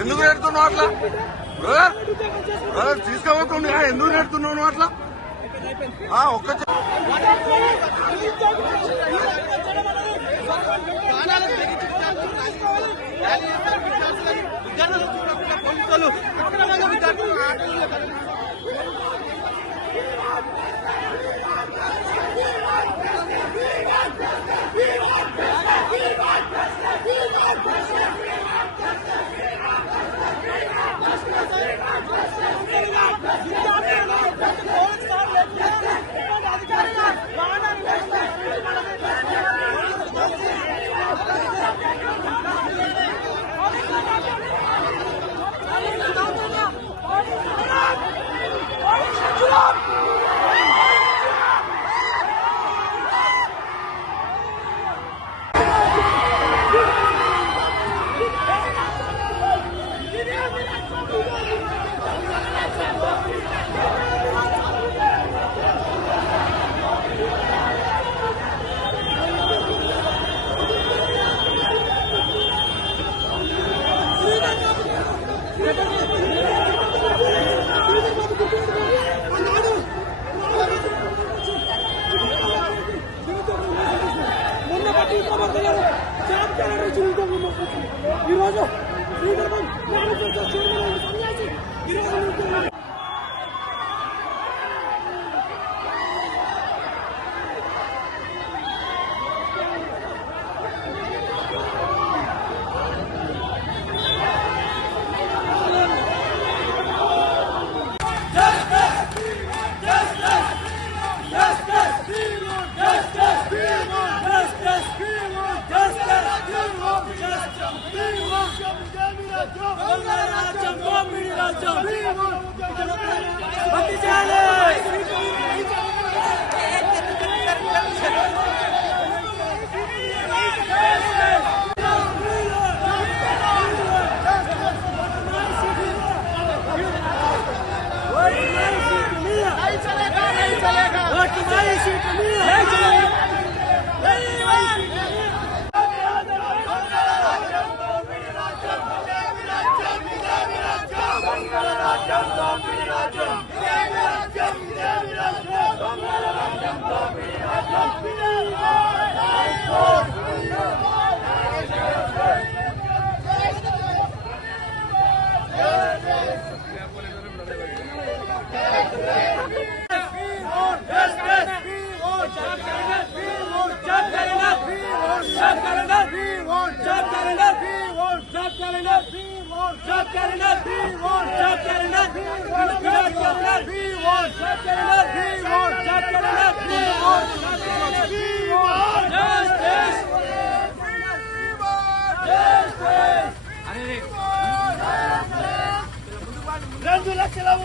ఎందుకు నెడుతున్నావు అట్లా? తీసుకోబోతున్నా ఎందుకు నెడుతున్నావు అట్లా? ఒక్క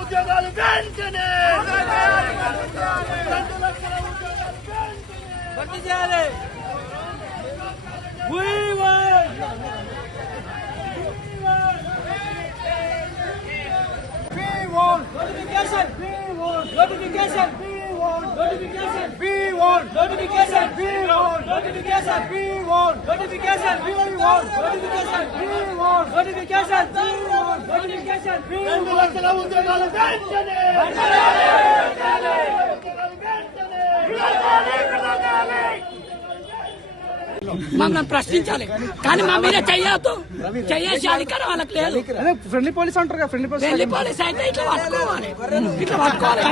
ఉద్యోగాలు వెంటనే భర్తీ చేయాలి. మమ్మల్ని ప్రశ్నించాలి కానీ మా మీద చెయ్యొద్దు. చెయ్యేసి అధికారం వాళ్ళకి లేదు. ఫ్రెండ్లీ పోలీస్ అంటారు కదా, ఫ్రెండ్లీ పోలీస్ అయితే ఇట్లా పట్టుకోవాలి, ఇట్లా పట్టుకోవాలి.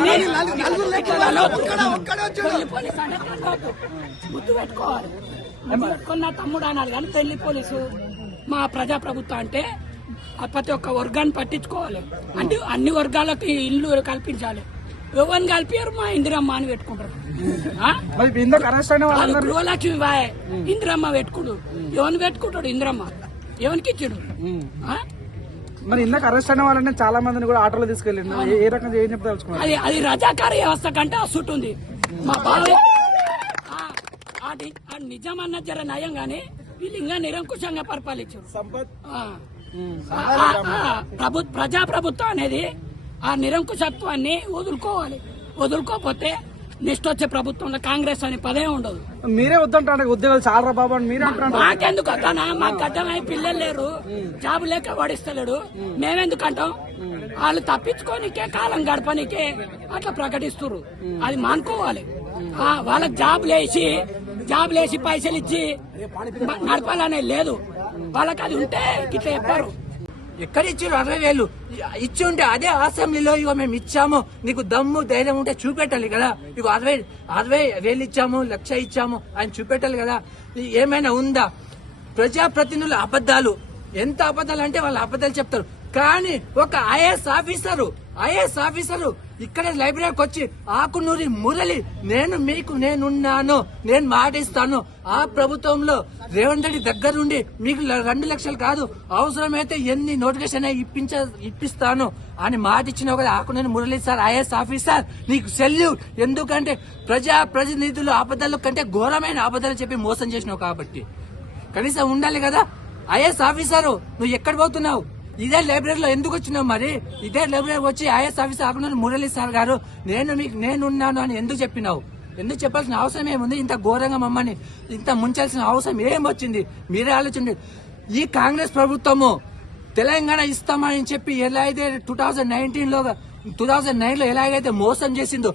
ఫ్రెండ్లీ పోలీస్ అంటే ముద్దు పెట్టుకోవాలి. నా తమ్ముడు అన్నాడు కానీ ఫ్రెండ్లీ పోలీసు మా ప్రజాప్రభుత్వం అంటే ప్రతి ఒక్క వర్గాన్ని పట్టించుకోవాలి. అంటే అన్ని వర్గాలకు ఇల్లు కల్పించాలి. ఎవరిని కలిపారు మా ఇందిరమ్మ అని పెట్టుకుంటారు. గృహలక్ష్మి బాయ్ ఇందిరమ్మ పెట్టుకుడు. ఎవరిని పెట్టుకుంటాడు ఇందిరమ్మ? ఎవరికి ఇచ్చాడు? మరి ఇందాక అరెస్ట్ అయిన వాళ్ళని చాలా మందిని కూడా ఆటోలో తీసుకెళ్ళిండు. ఏ రకంగా ఏం చెప్తా? అది రజాకార వ్యవస్థ కంటే అసూట్ ఉంది. మా బాబాయ్ నిజం అన్న జర నయం గానీ వీళ్ళు ఇంకా నిరంకుశంగా పరిపాలించారు. ప్రజాప్రభుత్వం అనేది ఆ నిరంకుశత్వాన్ని వదులుకోవాలి. వదులుకోకపోతే నెక్స్ట్ వచ్చే ప్రభుత్వంలో కాంగ్రెస్ అనే పదే ఉండదు. మీరే వద్దంటారు ఉద్యోగాలు చాలా బాబు అని మీరే అంటారు. మాకెందుకు అట్లా? మాకు అర్థమై పిల్లలు లేరు, జాబు లేక వాడిస్తలేడు, మేమెందుకు అంటాం? వాళ్ళు తప్పించుకోనికే కాలం గడపనికే అట్లా ప్రకటిస్తున్నారు. అది మానుకోవాలి. వాళ్ళకి జాబ్ లేసి పైసలు ఇచ్చి నడపాలనే లేదు వాళ్ళకి. అది ఉంటే ఇట్లా చెప్పారు. ఎక్కడ ఇచ్చారు? 60,000 ఇచ్చి ఉంటే అదే అసెంబ్లీలో ఇగో మేము ఇచ్చాము, నీకు దమ్ము ధైర్యం ఉంటే చూపెట్టాలి కదా. ఇగో 60,000 ఇచ్చాము, 1,00,000 ఇచ్చాము అని చూపెట్టాలి కదా. ఏమైనా ఉందా? ప్రజాప్రతినిధుల అబద్ధాలు, ఎంత అబద్ధాలు అంటే వాళ్ళు అబద్ధాలు చెప్తారు. కానీ ఒక ఐఏఎస్ ఆఫీసరు ఇక్కడ లైబ్రరీకి వచ్చి ఆకునూరి మురళి నేనున్నాను, నేను మాటిస్తాను, ఆ ప్రభుత్వంలో రేవంత్ రెడ్డి దగ్గరుండి మీకు 2 లక్షలు కాదు, అవసరమైతే ఎన్ని నోటిఫికేషన్ ఇప్పిస్తాను అని మాట ఇచ్చినావు కదా. Akunuri Murali sir, IAS officer, నీకు సెల్యూట్. ఎందుకంటే ప్రజాప్రతినిధులు అబద్ధాల కంటే ఘోరమైన అబద్ధాలు చెప్పి మోసం చేసినావు కాబట్టి కనీసం ఉండాలి కదా. ఐఏఎస్ ఆఫీసరు నువ్వు ఎక్కడ పోతున్నావు? ఇదే లైబ్రరీలో ఎందుకు వచ్చినావు? మరి ఇదే లైబ్రరీ వచ్చి IAS officer Akunuri Murali sir గారు నేనున్నాను అని ఎందుకు చెప్పినావు? ఎందుకు చెప్పాల్సిన అవసరం ఏముంది? ఇంత ఘోరంగా మమ్మల్ని ఇంత ముంచాల్సిన అవసరం ఏమొచ్చింది? మీరే ఆలోచించండి. ఈ కాంగ్రెస్ ప్రభుత్వము తెలంగాణ ఇస్తామని చెప్పి ఎలా అయితే 2009లో ఎలాగైతే మోసం చేసిందో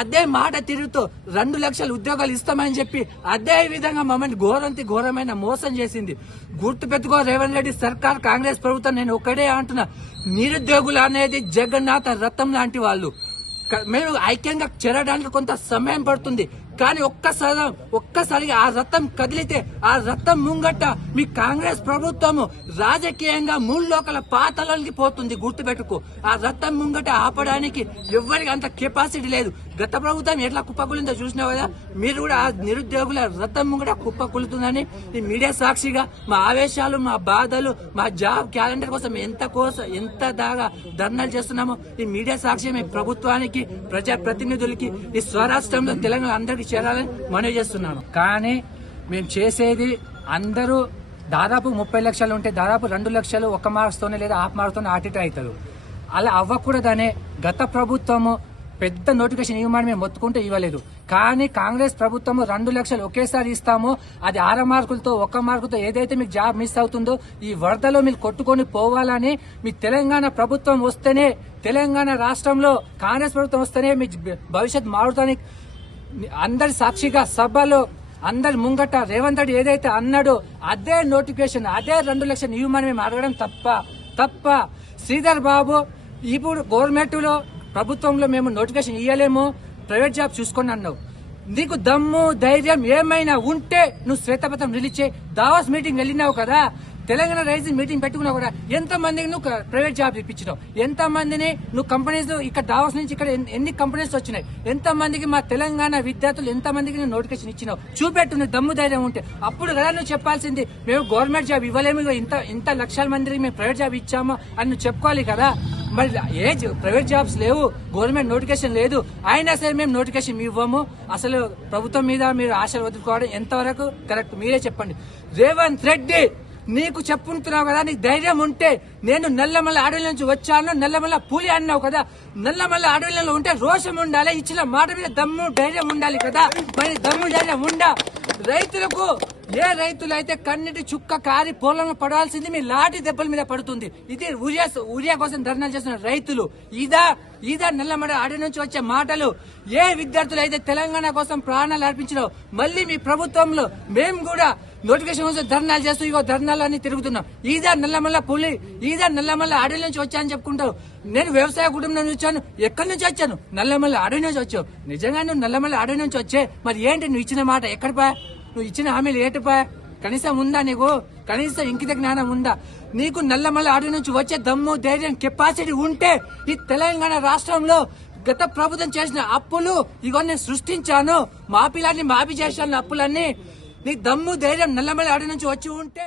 అదే మాట తిరుగుతూ 2 లక్షల ఉద్యోగాలు ఇస్తామని చెప్పి అదే విధంగా మమ్మల్ని ఘోరమైన మోసం చేసింది. గుర్తుపెట్టుకో రేవంత్ రెడ్డి సర్కార్, కాంగ్రెస్ ప్రభుత్వం. నేను ఒకటే అంటున్నా, నిరుద్యోగులు అనేది జగన్నాథ రథం లాంటి వాళ్ళు. మేము ఐక్యంగా చేరడానికి కొంత సమయం పడుతుంది, కానీ ఒక్కసారిగా ఆ రథం కదిలితే ఆ రథం ముంగట మీ కాంగ్రెస్ ప్రభుత్వము రాజకీయంగా 3 లోకల పాతలోకి పోతుంది. గుర్తుపెట్టుకో, ఆ రథం ముంగట ఆపడానికి ఎవరికి అంత కెపాసిటీ లేదు. గత ప్రభుత్వం ఎట్లా కుప్పకూలిందో చూసినావు కదా. మీరు కూడా ఆ నిరుద్యోగుల రథం ముంగట కుప్పకూలుతుందని ఈ మీడియా సాక్షిగా మా ఆవేశాలు, మా బాధలు, మా జాబ్ క్యాలెండర్ కోసం ఎంత దాగా ధర్నాలు చేస్తున్నామో ఈ మీడియా సాక్షి మీ ప్రభుత్వానికి, ప్రజాప్రతినిధులకి, ఈ స్వరాష్ట్రంలో తెలంగాణ అందరికీ చేరాలని మనవి చేస్తున్నాను. కానీ మేము చేసేది అందరూ దాదాపు 30 లక్షలు ఉంటే దాదాపు 2 లక్షలు 1 మార్క్స్తోనే లేదా హాఫ్ మార్క్స్తోనే ఆడిట్ అవుతారు. అలా అవ్వకూడదనే గత ప్రభుత్వము పెద్ద నోటిఫికేషన్ ఇవ్వమని మేము మొత్తుకుంటే ఇవ్వలేదు. కానీ కాంగ్రెస్ ప్రభుత్వము 2 లక్షలు ఒకేసారి ఇస్తాము, అది 6 మార్కులతో 1 మార్కుతో ఏదైతే మీకు జాబ్ మిస్ అవుతుందో ఈ వరదలో మీరు కొట్టుకొని పోవాలని, మీ తెలంగాణ ప్రభుత్వం వస్తేనే, తెలంగాణ రాష్ట్రంలో కాంగ్రెస్ ప్రభుత్వం వస్తేనే మీ భవిష్యత్ మారుతాని అందరి సాక్షిగా సభలో అందరి ముంగట రేవంత్ రెడ్డి ఏదైతే అన్నాడో అదే నోటిఫికేషన్, అదే 2 లక్షలు ఇవ్వమని మేము అడగడం తప్ప శ్రీధర్ బాబు ఇప్పుడు గవర్నమెంట్ లో ప్రభుత్వంలో మేము నోటిఫికేషన్ ఇవ్వలేము, ప్రైవేట్ జాబ్ చూసుకొని అన్నావు. నీకు దమ్ము ధైర్యం ఏమైనా ఉంటే నువ్వు శ్వేతపత్రం రిలీజ్ చేయి. దావాస్ మీటింగ్ వెళ్ళినావు కదా, తెలంగాణ రైజింగ్ మీటింగ్ పెట్టుకున్నావు కూడా, ఎంత మందికి నువ్వు ప్రైవేట్ జాబ్ ఇప్పించినావు? ఎంత మందిని నువ్వు కంపెనీస్ ఇక్కడ దావాస్ నుంచి ఇక్కడ ఎన్ని కంపెనీస్ వచ్చినాయి? ఎంత మందికి మా తెలంగాణ విద్యార్థులు ఎంత మందికి నువ్వు నోటిఫికేషన్ ఇచ్చినావు? చూపెట్టు నువ్వు దమ్ము ధైర్యం ఉంటే. అప్పుడు కదా నువ్వు చెప్పాల్సింది మేము గవర్నమెంట్ జాబ్ ఇవ్వలేము, ఇంత లక్షల మందికి మేము ప్రైవేట్ జాబ్ ఇచ్చాము అని నువ్వు చెప్పుకోవాలి కదా. మరి ప్రైవేట్ జాబ్స్ లేవు, గవర్నమెంట్ నోటిఫికేషన్ లేదు, అయినా సరే మేము నోటిఫికేషన్ ఇవ్వము. అసలు ప్రభుత్వం మీద మీరు ఆశలు వదులుకోవడం ఎంతవరకు కరెక్ట్? మీరే చెప్పండి. రేవంత్ రెడ్డి నీకు చెప్పుకుంటున్నావు కదా, నీకు ధైర్యం ఉంటే నేను నల్లమల్ల అడవి నుంచి వచ్చాను, నల్లమల్ల పూలి అన్నావు కదా, నల్లమల్ల అడవిలో ఉంటే రోషం ఉండాలి, ఇచ్చిన మాట మీద దమ్ము ధైర్యం ఉండాలి కదా. మరి దమ్ము ధైర్యం ఉండా? రైతులకు ఏ రైతులు అయితే కన్నిటి చుక్క కారి పొలంలో పడాల్సింది మీ లాఠీ దెబ్బల మీద పడుతుంది. ఇది ఊరియా కోసం ధర్నాలు చేస్తున్న రైతులు. ఇదా నల్లమడ అడవి నుంచి వచ్చే మాటలు? ఏ విద్యార్థులు అయితే తెలంగాణ కోసం ప్రాణాలు అర్పించినావు, మళ్ళీ మీ ప్రభుత్వంలో మేము కూడా నోటిఫికేషన్ కోసం ధర్నాలు చేస్తూ ఇగో ధర్నాలన్నీ తిరుగుతున్నాం. ఈదా నల్లమల్ల పులి, ఈదా నల్లమల్ల అడవి నుంచి వచ్చానని చెప్పుకుంటావు. నేను వ్యవసాయ కుటుంబం నుంచి వచ్చాను. ఎక్కడి నుంచి వచ్చాను? నల్లమల్ల అడవి నుంచి వచ్చావు. నిజంగా నువ్వు నల్లమల్ల అడవి నుంచి వచ్చే మరి ఏంటి నువ్వు ఇచ్చిన మాట ఎక్కడిపా? నువ్వు ఇచ్చిన హామీలు ఏంటిపా? కనీసం ఉందా నీకు? కనీసం ఇంకిత జ్ఞానం ఉందా నీకు? నల్లమల్ల అడవి నుంచి వచ్చే దమ్ము ధైర్యం కెపాసిటీ ఉంటే ఈ తెలంగాణ రాష్ట్రంలో గత ప్రభుత్వం చేసిన అప్పులు ఇగో నేను సృష్టించాను, మాఫీ చేశాను అప్పులన్నీ. నీ దమ్ము ధైర్యం నల్లమల్ల అడవి నుంచి వచ్చి ఉంటే